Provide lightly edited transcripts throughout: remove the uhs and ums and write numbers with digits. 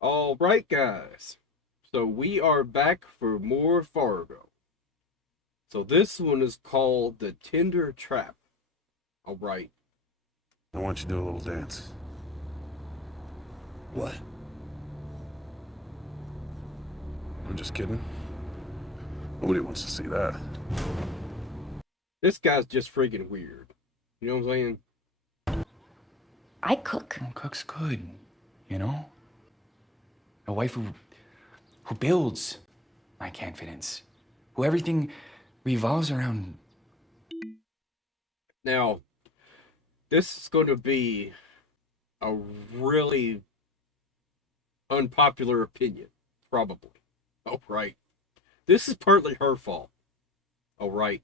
All right, guys. So we are back for more Fargo. So this one is called the Tinder Trap. All right. I want you to do a little dance. What? I'm just kidding. Nobody wants to see that. This guy's just freaking weird. You know what I'm saying? I cook. Well, cook's good, you know? A wife who builds my confidence, who everything revolves around. Now, this is going to be a really unpopular opinion, probably. All right. This is partly her fault. All right.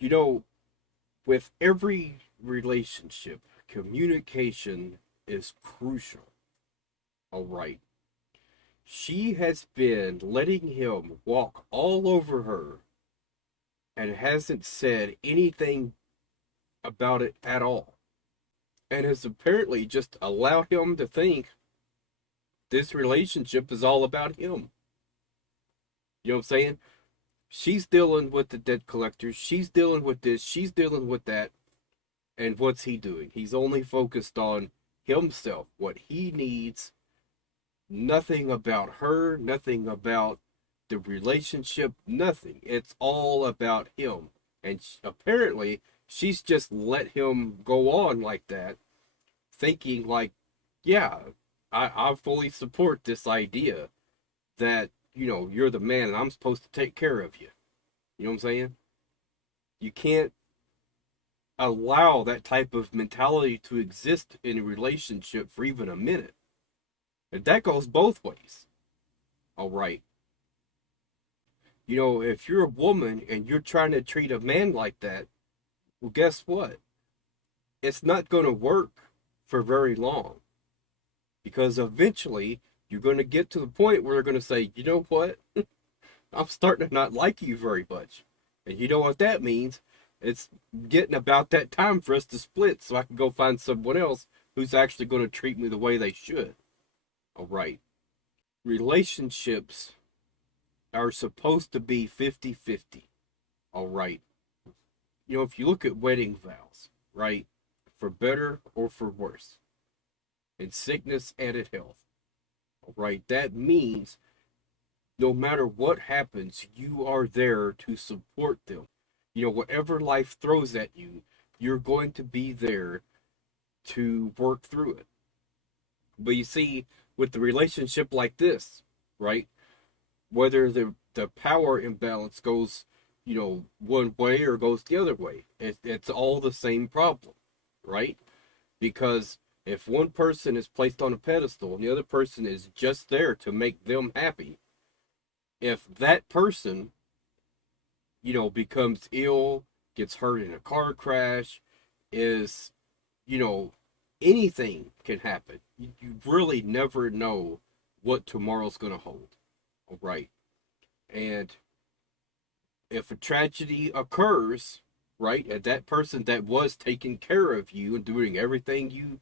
You know, with every relationship, communication is crucial. All right. She has been letting him walk all over her and hasn't said anything about it at all. And has apparently just allowed him to think this relationship is all about him. You know what I'm saying? She's dealing with the debt collectors. She's dealing with this. She's dealing with that. And what's he doing? He's only focused on himself, what he needs. Nothing about her, nothing about the relationship, nothing. It's all about him. And apparently, she's just let him go on like that, thinking like, yeah, I fully support this idea that, you're the man and I'm supposed to take care of you. You know what I'm saying? You can't allow that type of mentality to exist in a relationship for even a minute. And that goes both ways. All right. If you're a woman and you're trying to treat a man like that, well, guess what? It's not going to work for very long. Because eventually, you're going to get to the point where they're going to say, you know what? I'm starting to not like you very much. And you know what that means? It's getting about that time for us to split so I can go find someone else who's actually going to treat me the way they should. All right. Relationships are supposed to be 50-50. All right. If you look at wedding vows, right? For better or for worse, in sickness and in health, all right? That means no matter what happens, you are there to support them. Whatever life throws at you, you're going to be there to work through it. But you see, with the relationship like this, right? Whether the power imbalance goes, one way or goes the other way, it's all the same problem, right? Because if one person is placed on a pedestal and the other person is just there to make them happy, if that person, becomes ill, gets hurt in a car crash, is, you know, anything can happen. You really never know what tomorrow's going to hold. All right. And if a tragedy occurs, right, and that person that was taking care of you and doing everything you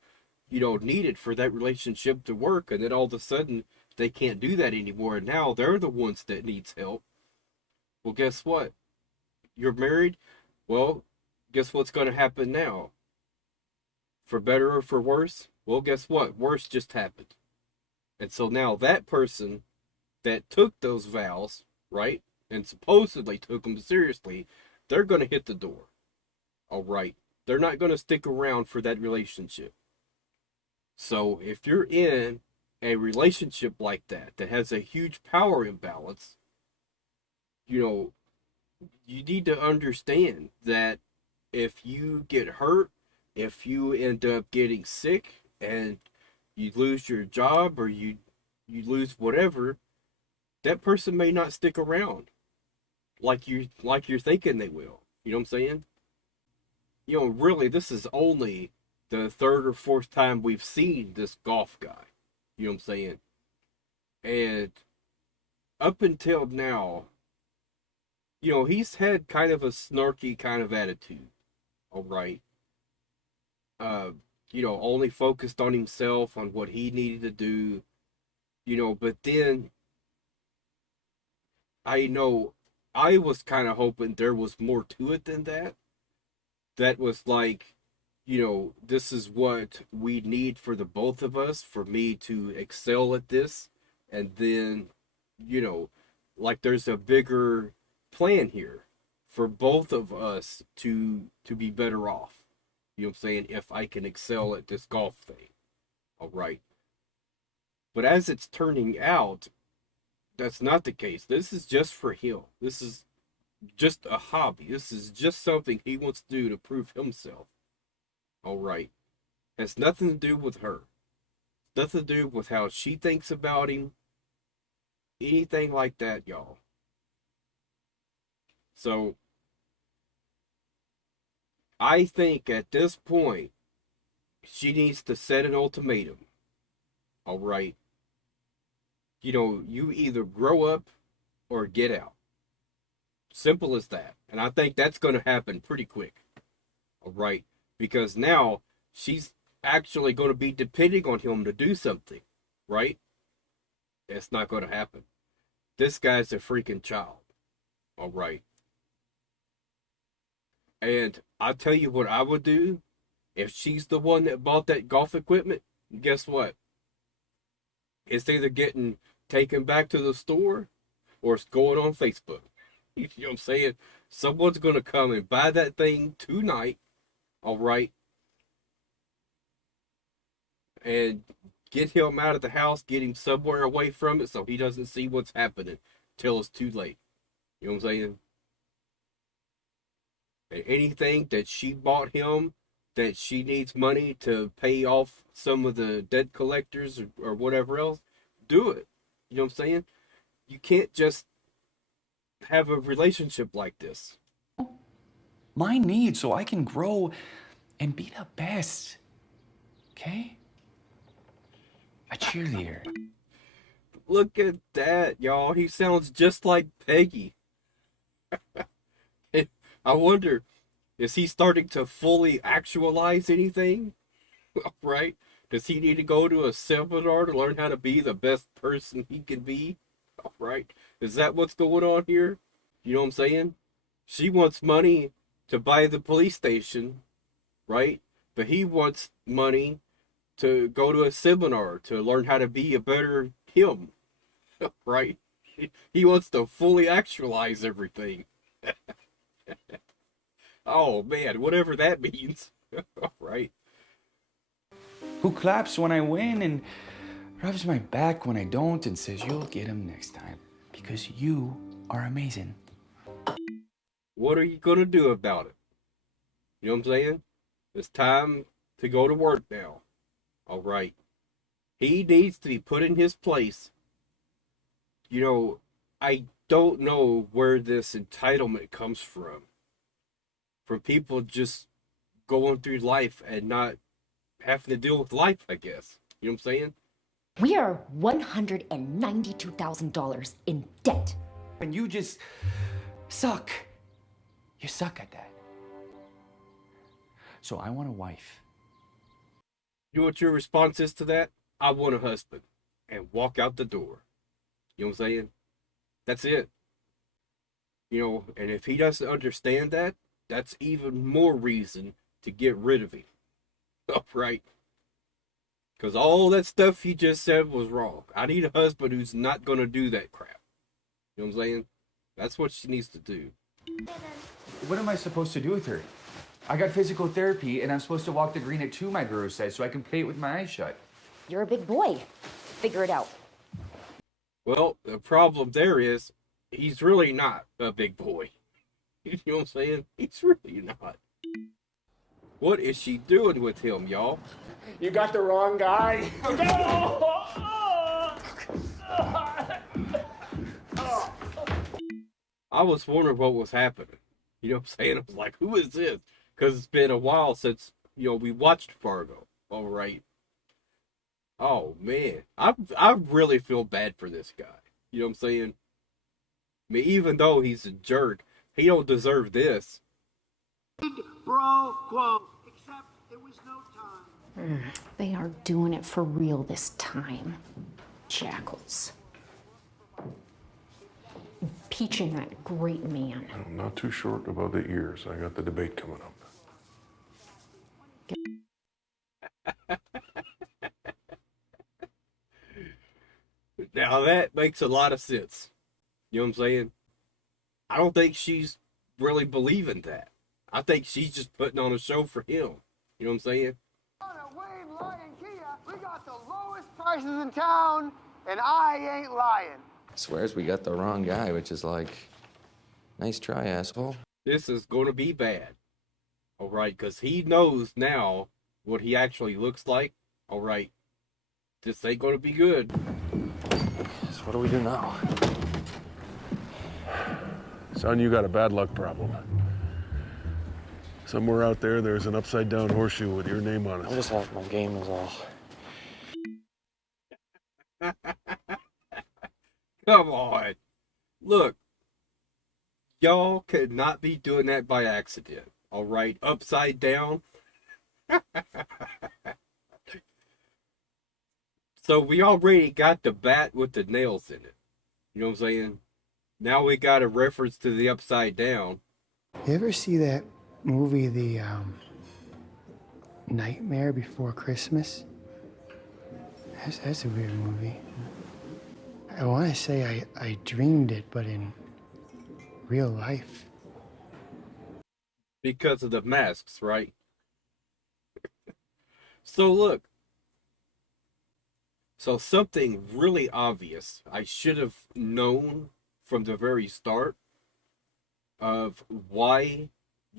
needed for that relationship to work, and then all of a sudden they can't do that anymore, and now they're the ones that needs help. Well, guess what? You're married. Well, guess what's going to happen now? For better or for worse? Well, guess what? Worse just happened. And so now that person that took those vows, right, and supposedly took them seriously, they're going to hit the door. All right. They're not going to stick around for that relationship. So if you're in a relationship like that has a huge power imbalance, you know, you need to understand that if you get hurt, if you end up getting sick and you lose your job or you lose whatever, that person may not stick around like you're thinking they will. You know what I'm saying? Really, this is only the third or fourth time we've seen this golf guy. You know what I'm saying? And up until now, he's had kind of a snarky kind of attitude. All right. Uh, only focused on himself, on what he needed to do, but then I know I was kind of hoping there was more to it than that. That was like, this is what we need for the both of us, for me to excel at this. And then, you know, like there's a bigger plan here for both of us to be better off. You know what I'm saying? If I can excel at this golf thing. All right. But as it's turning out, that's not the case. This is just for him. This is just a hobby. This is just something he wants to do to prove himself. All right. Has nothing to do with her. Nothing to do with how she thinks about him. Anything like that, y'all. So, I think at this point, she needs to set an ultimatum. All right. You either grow up or get out. Simple as that. And I think that's going to happen pretty quick. All right. Because now she's actually going to be depending on him to do something. Right? It's not going to happen. This guy's a freaking child. All right. And I'll tell you what I would do if she's the one that bought that golf equipment. Guess what? It's either getting taken back to the store or it's going on Facebook. You know what I'm saying? Someone's going to come and buy that thing tonight. All right. And get him out of the house, get him somewhere away from it so he doesn't see what's happening till it's too late. You know what I'm saying? And anything that she bought him that she needs money to pay off some of the debt collectors or whatever else, do it. You know what I'm saying? You can't just have a relationship like this. My needs so I can grow and be the best. Okay? A cheerleader. Look at that, y'all. He sounds just like Peggy. I wonder, is he starting to fully actualize anything? Right? Does he need to go to a seminar to learn how to be the best person he can be? Right? Is that what's going on here? You know what I'm saying? She wants money to buy the police station, right? But he wants money to go to a seminar to learn how to be a better him, right? He wants to fully actualize everything. Oh man, whatever that means. Right? Who claps when I win and rubs my back when I don't and says you'll get him next time because you are amazing. What are you gonna do about it? You know what I'm saying? It's time to go to work now. All right. He needs to be put in his place. I don't know where this entitlement comes from. For people just going through life and not having to deal with life, I guess. You know what I'm saying? We are $192,000 in debt. And you just suck. You suck at that. So I want a wife. You know what your response is to that? I want a husband. And walk out the door. You know what I'm saying? That's it. And if he doesn't understand that, that's even more reason to get rid of him. Right? Because all that stuff you just said was wrong. I need a husband who's not going to do that crap. You know what I'm saying? That's what she needs to do. What am I supposed to do with her? I got physical therapy and I'm supposed to walk the green at 2, my guru says, so I can play it with my eyes shut. You're a big boy. Figure it out. Well, the problem there is he's really not a big boy. You know what I'm saying? He's really not. What is she doing with him, y'all? You got the wrong guy. I was wondering what was happening. You know what I'm saying? I was like, who is this? Because it's been a while since, we watched Fargo. All right. Oh, man. I really feel bad for this guy. You know what I'm saying? I mean, even though he's a jerk, he don't deserve this. Bro quo, except it was no time. They are doing it for real this time. Jackals. Impeaching that great man. I'm not too short above the ears. I got the debate coming up. Now that makes a lot of sense. You know what I'm saying? I don't think she's really believing that. I think she's just putting on a show for him. You know what I'm saying? Wayne Lion Kia, we got the lowest prices in town, and I ain't lying. Swears we got the wrong guy, which is like, nice try, asshole. This is going to be bad. All right, because he knows now what he actually looks like. All right, this ain't going to be good. So what do we do now? Son, you got a bad luck problem. Somewhere out there, there's an upside-down horseshoe with your name on it. I'm just off my game is all. Come on. Look, y'all could not be doing that by accident. All right, upside down. So we already got the bat with the nails in it. You know what I'm saying? Now we got a reference to the upside down. You ever see that movie, The Nightmare Before Christmas? That's a weird movie. I want to say I dreamed it, but in real life. Because of the masks, right? So look. So something really obvious I should have known from the very start of why,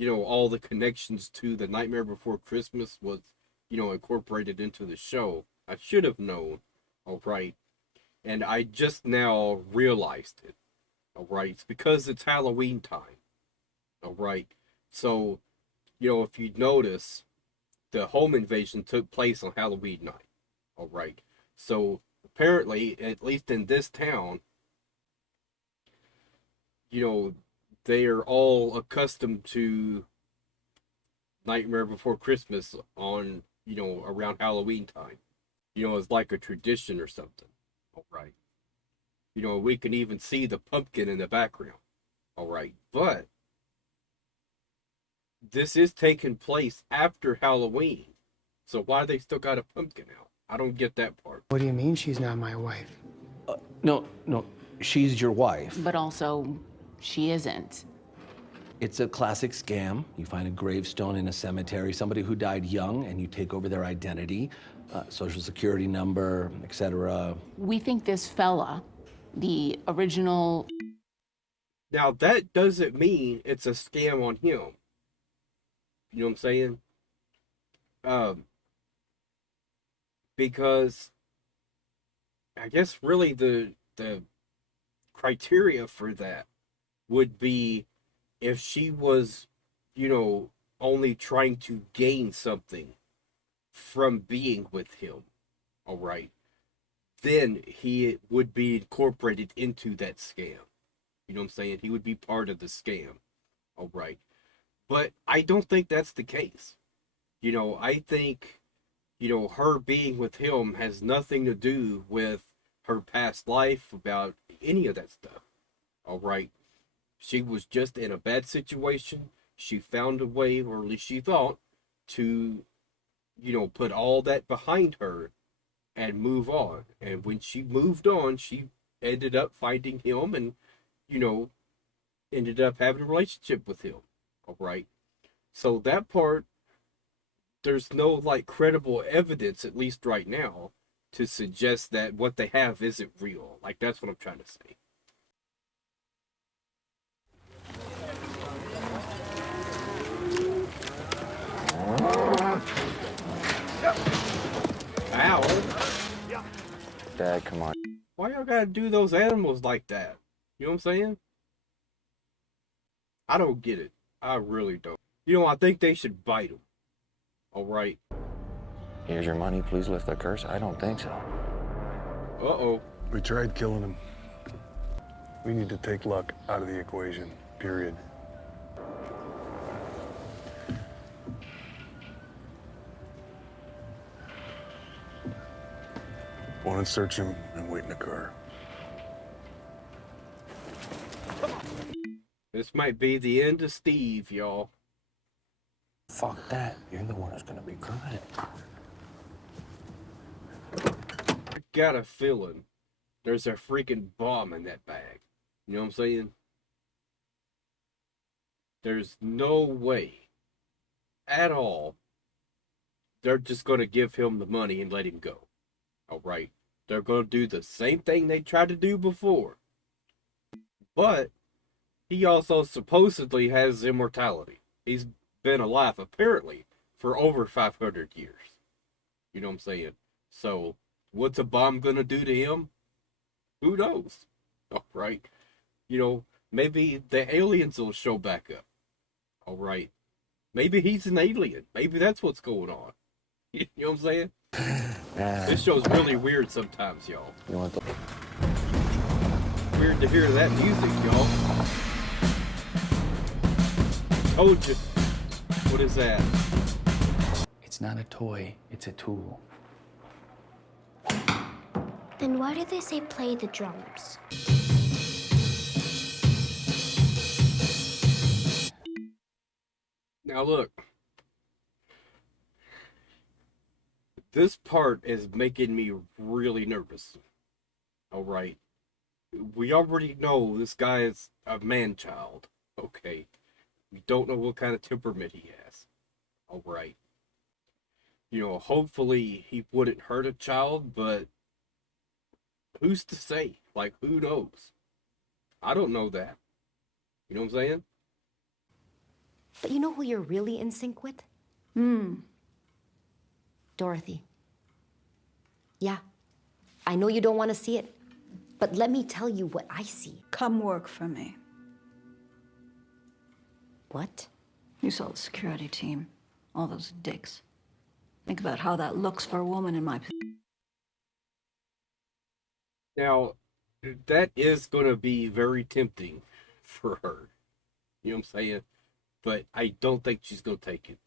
all the connections to the Nightmare Before Christmas was, incorporated into the show. I should have known, all right? And I just now realized it, all right? It's because it's Halloween time, all right? So, if you notice, the home invasion took place on Halloween night, all right? So apparently, at least in this town, they are all accustomed to Nightmare Before Christmas on, around Halloween time. It's like a tradition or something. All right. We can even see the pumpkin in the background. All right. But this is taking place after Halloween. So why they still got a pumpkin out? I don't get that part. What do you mean she's not my wife? No, she's your wife. But also, she isn't. It's a classic scam. You find a gravestone in a cemetery, somebody who died young, and you take over their identity, social security number, etc. We think this fella, the original... Now, that doesn't mean it's a scam on him. You know what I'm saying? Because I guess really the criteria for that would be if she was, only trying to gain something from being with him, all right, then he would be incorporated into that scam. You know what I'm saying? He would be part of the scam, all right. But I don't think that's the case. I think, her being with him has nothing to do with her past life, about any of that stuff, all right. She was just in a bad situation. She found a way, or at least she thought, to, put all that behind her and move on. And when she moved on, she ended up finding him and, ended up having a relationship with him. All right. So that part, there's no credible evidence, at least right now, to suggest that what they have isn't real. That's what I'm trying to say. Ow. Dad, come on. Why y'all gotta do those animals like that? You know what I'm saying? I don't get it. I really don't. I think they should bite them. All right. Here's your money. Please lift the curse. I don't think so. Uh-oh. We tried killing him. We need to take luck out of the equation, period. on and search him and wait in the car. This might be the end of Steve, y'all. Fuck that. You're the one who's gonna be crying. I got a feeling there's a freaking bomb in that bag. You know what I'm saying? There's no way at all they're just going to give him the money and let him go. All right. They're going to do the same thing they tried to do before. But he also supposedly has immortality. He's been alive, apparently, for over 500 years. You know what I'm saying? So, what's a bomb going to do to him? Who knows? All right. You know, maybe the aliens will show back up. All right. Maybe he's an alien. Maybe that's what's going on. You know what I'm saying? This show's really weird sometimes, y'all. You want the... Weird to hear that music, y'all. Told you. What is that? It's not a toy, it's a tool. Then why do they say play the drums? Now look. This part is making me really nervous. Alright. We already know this guy is a man-child. Okay. We don't know what kind of temperament he has. Alright. You know, hopefully he wouldn't hurt a child, but who's to say? Like, who knows? I don't know that. You know what I'm saying? But you know who you're really in sync with? Dorothy. Yeah, I know you don't want to see it, but let me tell you what I see. Come work for me. What? You saw the security team. All those dicks. Think about how that looks for a woman in my position. Now, that is going to be very tempting for her. You know what I'm saying? But I don't think she's going to take it.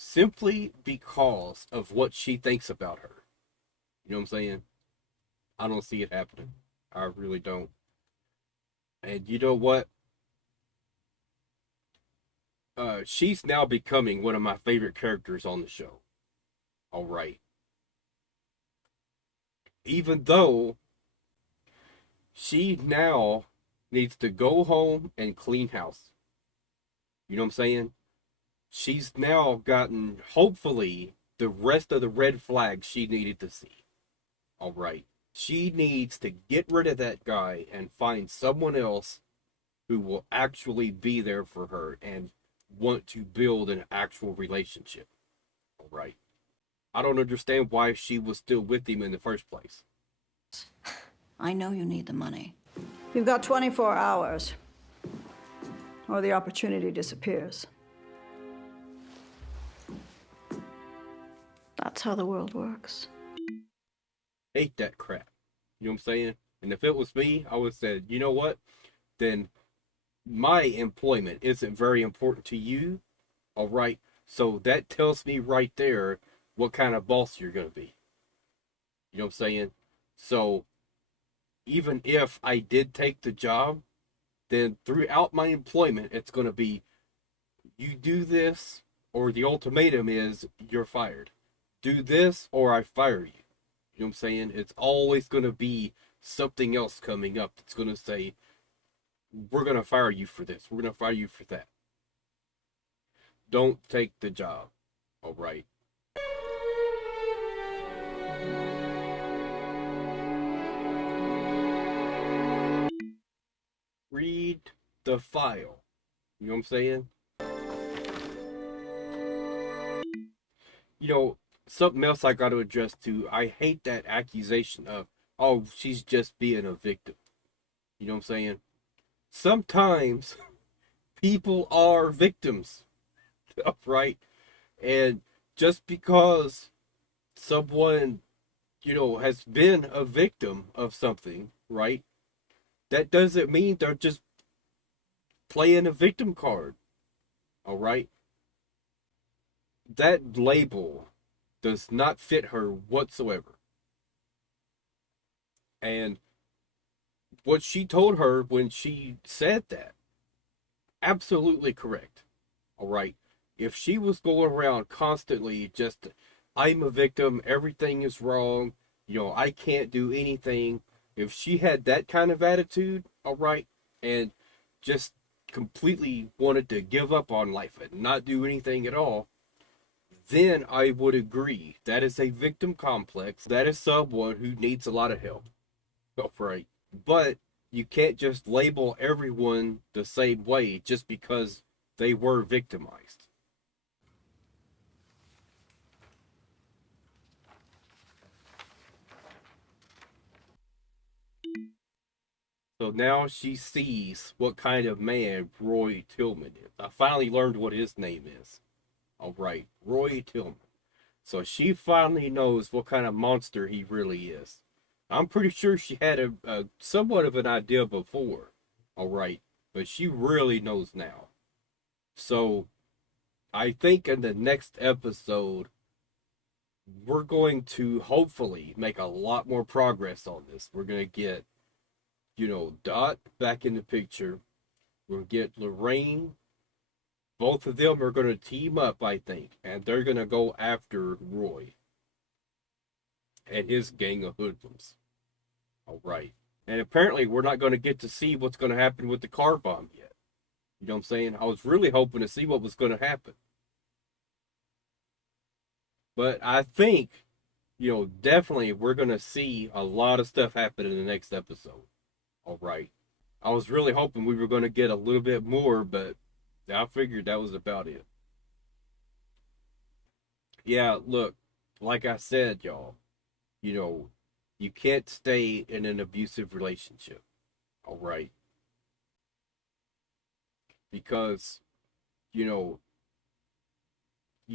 Simply because of what she thinks about her. You know what I'm saying? I don't see it happening. I really don't. And you know what? She's now becoming one of my favorite characters on the show. All right. Even though she now needs to go home and clean house. You know what I'm saying? She's now gotten, hopefully, the rest of the red flags she needed to see. All right. She needs to get rid of that guy and find someone else who will actually be there for her and want to build an actual relationship. All right. I don't understand why she was still with him in the first place. I know you need the money. You've got 24 hours, or the opportunity disappears. That's how the world works. Hate that crap. You know what I'm saying? And if it was me, I would have said, you know what? Then my employment isn't very important to you. All right. So that tells me right there what kind of boss you're going to be. You know what I'm saying? So even if I did take the job, then throughout my employment, it's going to be, you do this, or the ultimatum is you're fired. Do this, or I fire you. You know what I'm saying? It's always going to be something else coming up that's going to say, we're going to fire you for this. We're going to fire you for that. Don't take the job. All right. Read the file. You know what I'm saying? You know, something else I got to address too. I hate that accusation of, oh, she's just being a victim. You know what I'm saying? Sometimes people are victims, right? And just because someone, you know, has been a victim of something, right? That doesn't mean they're just playing a victim card, all right? That label does not fit her whatsoever. And what she told her when she said that, absolutely correct. All right. If she was going around constantly just, I'm a victim, everything is wrong, I can't do anything. If she had that kind of attitude, all right, and just completely wanted to give up on life and not do anything at all, then I would agree. That is a victim complex. That is someone who needs a lot of help. All right. But you can't just label everyone the same way just because they were victimized. So now she sees what kind of man Roy Tillman is. I finally learned what his name is. All right, Roy Tillman. So she finally knows what kind of monster he really is. I'm pretty sure she had a somewhat of an idea before. All right, but she really knows now. So I think in the next episode, we're going to hopefully make a lot more progress on this. We're going to get, Dot back in the picture. We'll get Lorraine. Both of them are going to team up, I think, and they're going to go after Roy and his gang of hoodlums. All right. And apparently, we're not going to get to see what's going to happen with the car bomb yet. You know what I'm saying? I was really hoping to see what was going to happen. But I think, definitely we're going to see a lot of stuff happen in the next episode. All right. I was really hoping we were going to get a little bit more, but I figured that was about it. Yeah, look, like I said, y'all, you can't stay in an abusive relationship. All right. Because, you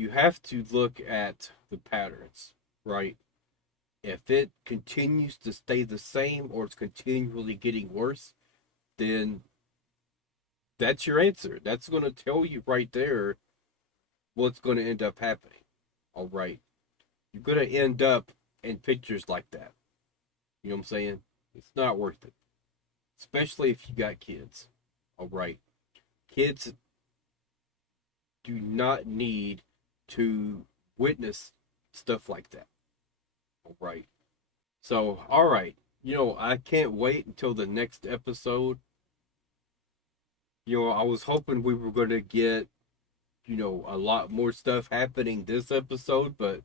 have to look at the patterns, right? If it continues to stay the same or it's continually getting worse, then that's your answer. That's going to tell you right there what's going to end up happening. All right. You're going to end up in pictures like that. You know what I'm saying? It's not worth it. Especially if you got kids. All right. Kids do not need to witness stuff like that. All right. So, all right. I can't wait until the next episode. I was hoping we were going to get, a lot more stuff happening this episode, but,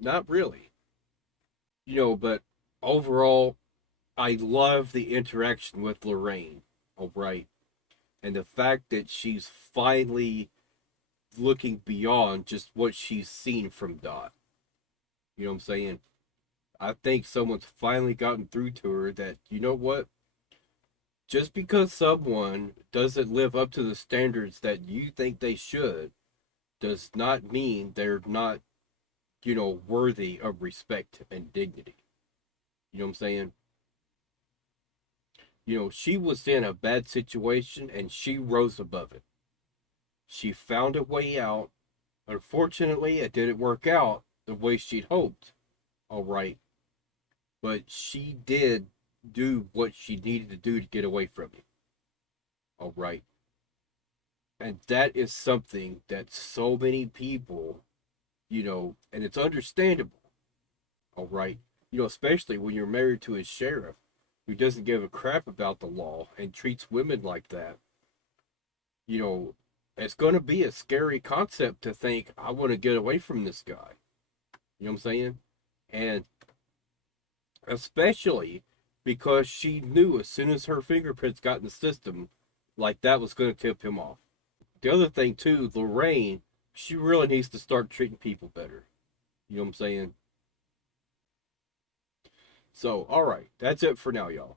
not really. But overall, I love the interaction with Lorraine. All right. And the fact that she's finally looking beyond just what she's seen from Dot. You know what I'm saying? I think someone's finally gotten through to her that, you know what? Just because someone doesn't live up to the standards that you think they should, does not mean they're not, worthy of respect and dignity. You know what I'm saying? She was in a bad situation and she rose above it. She found a way out. Unfortunately, it didn't work out the way she'd hoped. All right. But she did do what she needed to do to get away from it. All right. And that is something that so many people, and it's understandable. All right. Especially when you're married to a sheriff who doesn't give a crap about the law and treats women like that. It's going to be a scary concept to think, I want to get away from this guy. You know what I'm saying? And especially because she knew as soon as her fingerprints got in the system, like that was going to tip him off. The other thing too, Lorraine, she really needs to start treating people better. You know what I'm saying? So, all right, that's it for now, y'all.